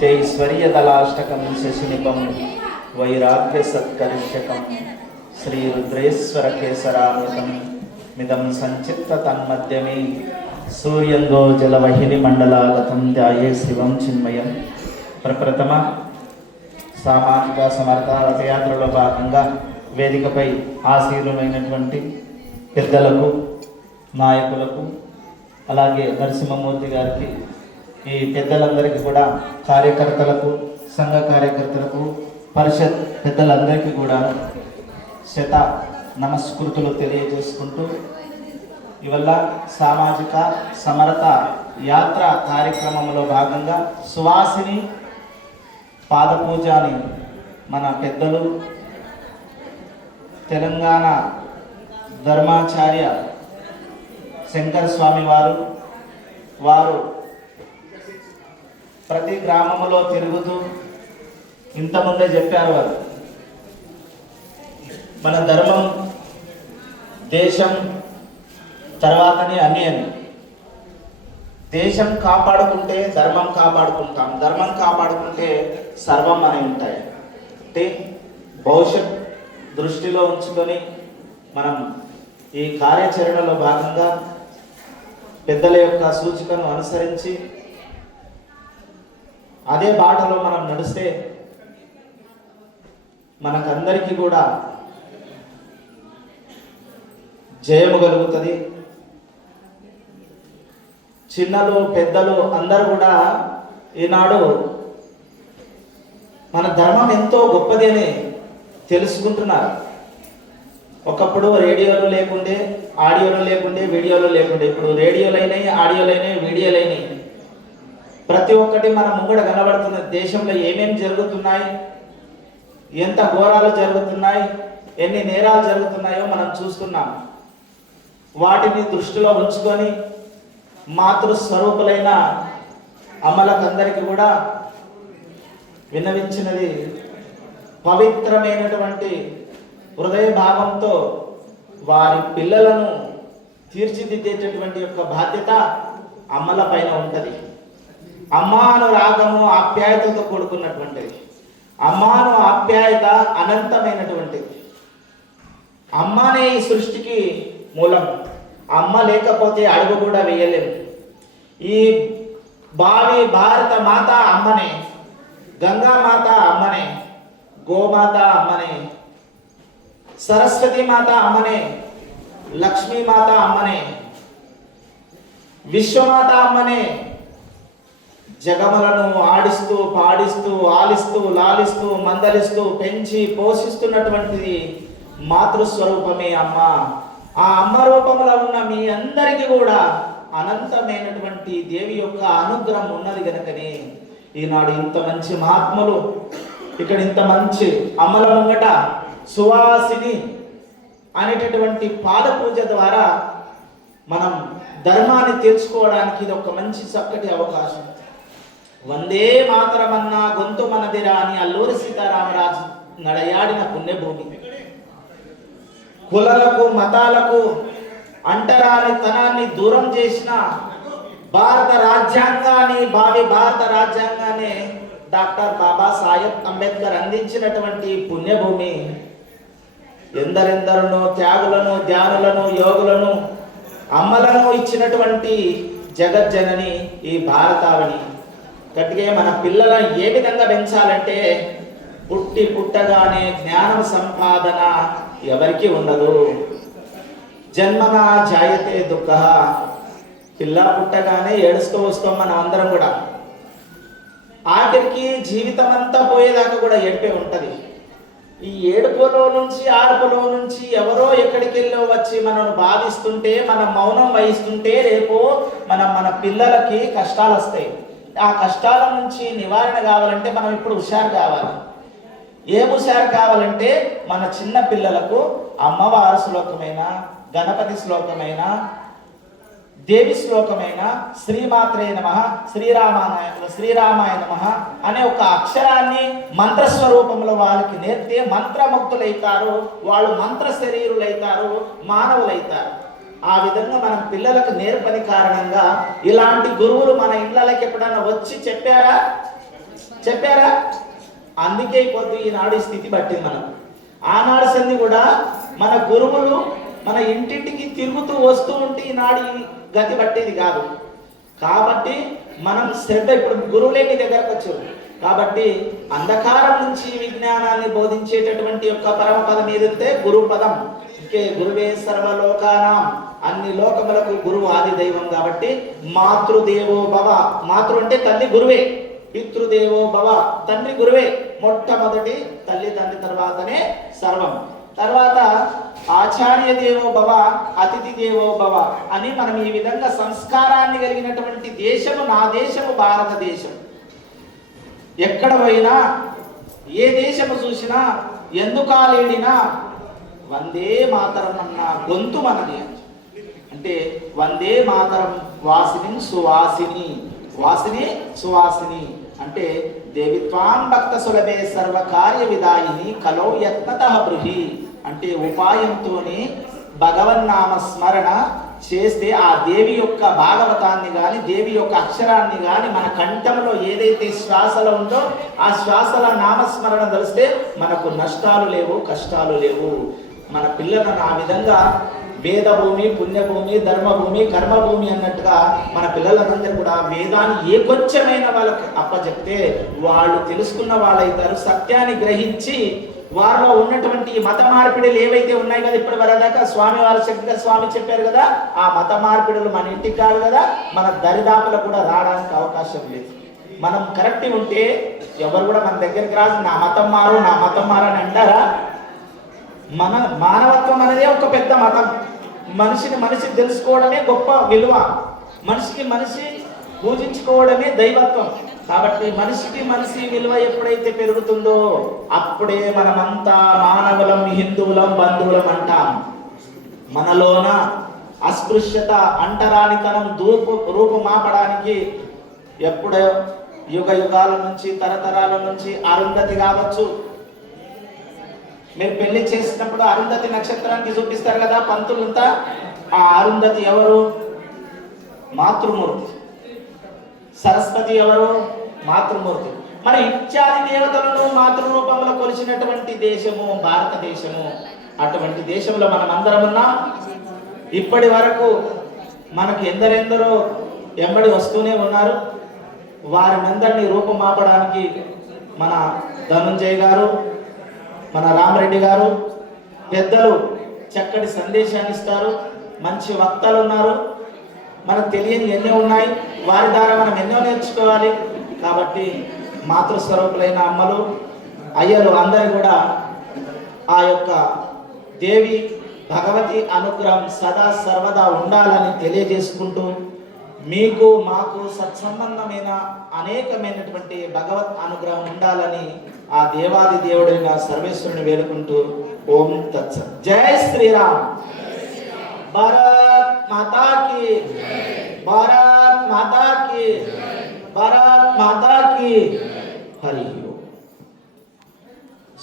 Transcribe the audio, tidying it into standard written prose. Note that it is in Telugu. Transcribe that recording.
नित्यैश्वर्यदलाष्टकं शशिनिपं वैराग्यसत्करिष्यकं श्रीरुद्रेश्वरकेसरामृतं मिदं संचित्ततन्मध्यमे सूर्यंगो जलवहिनीमण्डलागतं ध्याये शिवं चिन्मयं। प्रप्रथम సామాజిక సమర్థ రథయాత్రలో భాగంగా వేదికపై ఆశీనులైనటువంటి పెద్దలకు, నాయకులకు, అలాగే నరసింహమూర్తి గారికి, ఈ పెద్దలందరికీ కూడా, కార్యకర్తలకు, సంఘ కార్యకర్తలకు, పరిషత్ పెద్దలందరికీ కూడా శత నమస్కృతులు తెలియజేసుకుంటూ, ఇవల్ల సామాజిక సమర్థ యాత్ర కార్యక్రమంలో భాగంగా సువాసిని పాదపూజని మన పెద్దలు తెలంగాణ ధర్మాచార్య శంకర స్వామి వారు ప్రతి గ్రామంలో తిరుగుతూ ఇంతకుముందే చెప్పారు, వారు మన ధర్మం దేశం తర్వాతనే అని దేశం కాపాడుకుంటే ధర్మం కాపాడుకుంటాం, ధర్మం కాపాడుకుంటే సర్వం అని ఉంటాయి. అంటే భవిష్యత్ దృష్టిలో ఉంచుకొని మనం ఈ కార్యాచరణలో భాగంగా పెద్దల యొక్క సూచికను అనుసరించి అదే బాటలో మనం నడిస్తే మనకందరికీ కూడా జయము కలుగుతుంది. చిన్నలు పెద్దలు అందరూ కూడా ఈనాడు మన ధర్మం ఎంతో గొప్పది అని తెలుసుకుంటున్నారు. ఒకప్పుడు రేడియోలు లేకుండే, ఆడియోలు లేకుండే, వీడియోలు లేకుండే, ఇప్పుడు రేడియోలైనాయి, ఆడియోలైనాయి, వీడియోలైనాయి. ప్రతి ఒక్కటి మన ముంగడ కనబడుతున్న దేశంలో ఏమేమి జరుగుతున్నాయి, ఎంత ఘోరాలు జరుగుతున్నాయి, ఎన్ని నేరాలు జరుగుతున్నాయో మనం చూస్తున్నాం. వాటిని దృష్టిలో ఉంచుకొని మాతృస్వరూపులైన అమ్మలకందరికీ కూడా విన్నవించినది, పవిత్రమైనటువంటి హృదయ భావంతో వారి పిల్లలను తీర్చిదిద్దేటటువంటి యొక్క బాధ్యత అమ్మల పైన ఉంటుంది. అమ్మాను రాగము ఆప్యాయతతో కూడుకున్నటువంటిది. అమ్మాను ఆప్యాయత అనంతమైనటువంటిది. అమ్మనే ఈ సృష్టికి మూలం. అమ్మ లేకపోతే అడుగు కూడా వేయలేము. ఈ భారత మాత అమ్మనే, గంగామాత అమ్మనే, గోమాత అమ్మనే, సరస్వతి మాత అమ్మనే, లక్ష్మీమాత అమ్మనే, విశ్వమాత అమ్మనే. జగములను ఆడిస్తూ, పాడిస్తూ, ఆలిస్తూ, లాలిస్తూ, మందలిస్తూ, పెంచి పోషిస్తున్నటువంటిది మాతృస్వరూపమే అమ్మ. ఆ అమ్మ రూపంలో ఉన్న మీ అందరికీ కూడా అనంతమైనటువంటి దేవి యొక్క అనుగ్రహం ఉన్నది కనుకనే ఈనాడు ఇంత మంచి మహాత్ములు ఇక్కడ ఇంత మంచి అమ్మల ముంగట సువాసిని అనేటటువంటి పాద పూజ ద్వారా మనం ధర్మాన్ని తెలుసుకోవడానికి ఇది ఒక మంచి చక్కటి అవకాశం. వందే మాతరమన్నా గొంతు మనదిరా అని అల్లూరి సీతారామరాజు నడయాడిన పుణ్యభూమి. కులాలకు, మతాలకు అంటరాని తనాన్ని దూరం చేసిన భారత రాజ్యాంగాన్ని, భారత రాజ్యాంగాన్ని డాక్టర్ బాబాసాహెబ్ అంబేద్కర్ అందించినటువంటి పుణ్యభూమి. ఎందరెందరినో త్యాగులను, ధ్యానులను, యోగులను, అమ్మలను ఇచ్చినటువంటి జగజ్జనని ఈ భారతావని. గట్టిగా మన పిల్లలను ఏ విధంగా పెంచాలంటే పుట్టగానే జ్ఞానం సంపాదన ఎవరికి ఉండదు. జన్మన జాయతే దుఃఖ. పిల్ల పుట్టగానే ఏడుస్తూ వస్తాం మనం అందరం కూడా. ఆఖరికి జీవితం అంతా పోయేదాకా కూడా ఏడిపే ఉంటుంది. ఈ ఏడుపులో నుంచి, ఆర్పులో నుంచి ఎవరో ఎక్కడికి వెళ్ళో వచ్చి మనను బాధిస్తుంటే, మన మౌనం వహిస్తుంటే రేపు మన పిల్లలకి కష్టాలు వస్తాయి. ఆ కష్టాల నుంచి నివారణ కావాలంటే మనం ఇప్పుడు హుషారు కావాలి. ఏం హుషారు కావాలంటే మన చిన్న పిల్లలకు అమ్మవారి శ్లోకమైన, గణపతి శ్లోకమైన, దేవి శ్లోకమైన, శ్రీమాత్రే నమః, శ్రీరామాయ నమః అనే ఒక అక్షరాన్ని మంత్రస్వరూపంలో వాళ్ళకి నేర్పితే మంత్రముక్తులైతారు, వాళ్ళు మంత్ర శరీరులైతారు, మానవులైతారు. ఆ విధంగా మనం పిల్లలకు నేర్పని కారణంగా ఇలాంటి గురువులు మన ఇళ్ళకి ఎప్పుడన్నా వచ్చి చెప్పారా? చెప్పారా? అందుకే ఇప్పుడు ఈనాడు ఈ స్థితి పట్టింది మనం. ఆనాడు సంది కూడా మన గురువులు మన ఇంటింటికి తిరుగుతూ వస్తూ ఉంటే ఈనాడు ఈ గతి పట్టేది కాదు. కాబట్టి మనం శ్రద్ధ, ఇప్పుడు గురువులే మీ దగ్గరకు వచ్చారు కాబట్టి అంధకారం నుంచి విజ్ఞానాన్ని బోధించేటటువంటి యొక్క పరమపదం ఏదైతే గురు పదం. ఇంకే గురువే సర్వలోకానాం, అన్ని లోకములకు గురువు ఆది దైవం కాబట్టి మాతృదేవో భవ, మాతృ అంటే తల్లి గురువే, పితృదేవో భవ తండ్రి గురువే, మొట్టమొదటి తల్లి తండ్రి తర్వాతనే సర్వం, తర్వాత ఆచార్య దేవో భవ అతిథి దేవో భవ అని మనం ఈ విధంగా సంస్కారాన్ని కలిగినటువంటి దేశము నా దేశము భారతదేశం. ఎక్కడ పోయినా ఏ దేశము చూసినా ఎందుకాలేడినా వందే మాతరం అన్న గొంతు మనది. అంటే వందే మాతరం వాసిని సువాసిని, వాసిని సువాసిని అంటే దేవిత్వాం భక్త సులభే సర్వకార్య విదాయిని కలో యత్నతః బృహి అంటే ఉపాయంతోనే భగవన్నామ స్మరణ చేస్తే ఆ దేవి యొక్క భాగవతాన్ని కానీ దేవి యొక్క అక్షరాన్ని కానీ మన కంఠంలో ఏదైతే శ్వాసలో ఉందో ఆ శ్వాసల నామస్మరణ తెలిస్తే మనకు నష్టాలు లేవు, కష్టాలు లేవు. మన పిల్లలను ఆ విధంగా వేదభూమి, పుణ్యభూమి, ధర్మభూమి, కర్మభూమి అన్నట్టుగా మన పిల్లలందరూ కూడా వేదాన్ని ఏ కొంచెమైన వాళ్ళకి అప్పచెప్తే వాళ్ళు తెలుసుకున్న వాళ్ళైతారు. సత్యాన్ని గ్రహించి వారిలో ఉన్నటువంటి మత మార్పిడులు ఏవైతే ఉన్నాయి కదా, ఇప్పటి వరదాకా స్వామి వారు చక్కగా స్వామి చెప్పారు కదా, ఆ మత మార్పిడులు మన ఇంటికి కాదు కదా, మన దరిదాపులకు కూడా రావడానికి అవకాశం లేదు. మనం కరెక్ట్ ఉంటే ఎవరు కూడా మన దగ్గరికి రాదు. నా మతం మారు, నా మతం మారు అని అంటారా? మన మానవత్వం అనేది ఒక పెద్ద మతం. మనిషిని మనిషి తెలుసుకోవడమే గొప్ప విలువ. మనిషికి మనిషి పూజించుకోవడమే దైవత్వం. కాబట్టి మనిషికి మనిషి విలువ ఎప్పుడైతే పెరుగుతుందో అప్పుడే మనమంతా మానవులం, హిందువులం, బంధువులం అంటాం. మనలోన అస్పృశ్యత, అంటరానితనం రూపుమాపడానికి ఎప్పుడో యుగ యుగాల నుంచి తరతరాల నుంచి అరుంధతి కావచ్చు. మీరు పెళ్లి చేసినప్పుడు అరుంధతి నక్షత్రానికి చూపిస్తారు కదా పంతులంతా. ఆ అరుంధతి ఎవరు? మాతృమూర్తి. సరస్వతి ఎవరు? మాతృమూర్తి. మరి ఇత్యాది దేవతలను మాతృరూపంలో కొలిచినటువంటి దేశము భారతదేశము. అటువంటి దేశంలో మనం అందరం ఉన్నాం. ఇప్పటి వరకు మనకు ఎందరెందరో ఎంబడి వస్తూనే ఉన్నారు. వారినందరినీ రూపమాపడానికి మన ధనుంజయ్ గారు, మన రామరెడ్డి గారు పెద్దలు చక్కటి సందేశాన్ని ఇస్తారు. మంచి వక్తలు ఉన్నారు. మనకు తెలియని ఎన్నో ఉన్నాయి. వారి ద్వారా మనం ఎన్నో నేర్చుకోవాలి. కాబట్టి మాతృస్వరూపులైన అమ్మలు, అయ్యలు అందరూ కూడా ఆ యొక్క దేవి భగవతి అనుగ్రహం సదా సర్వదా ఉండాలని తెలియజేసుకుంటూ మీకు మాకు సత్సంబంధమైన అనేకమైనటువంటి భగవత్ అనుగ్రహం ఉండాలని ఆ దేవాది దేవుడైన సర్వేశ్వరుని వేడుకుంటూ ఓం తత్సత్. జై శ్రీరామ్. భారత్ మాతా కీ, భారత్ మాతా కీ, భారత్ మాతా కీ. హరి.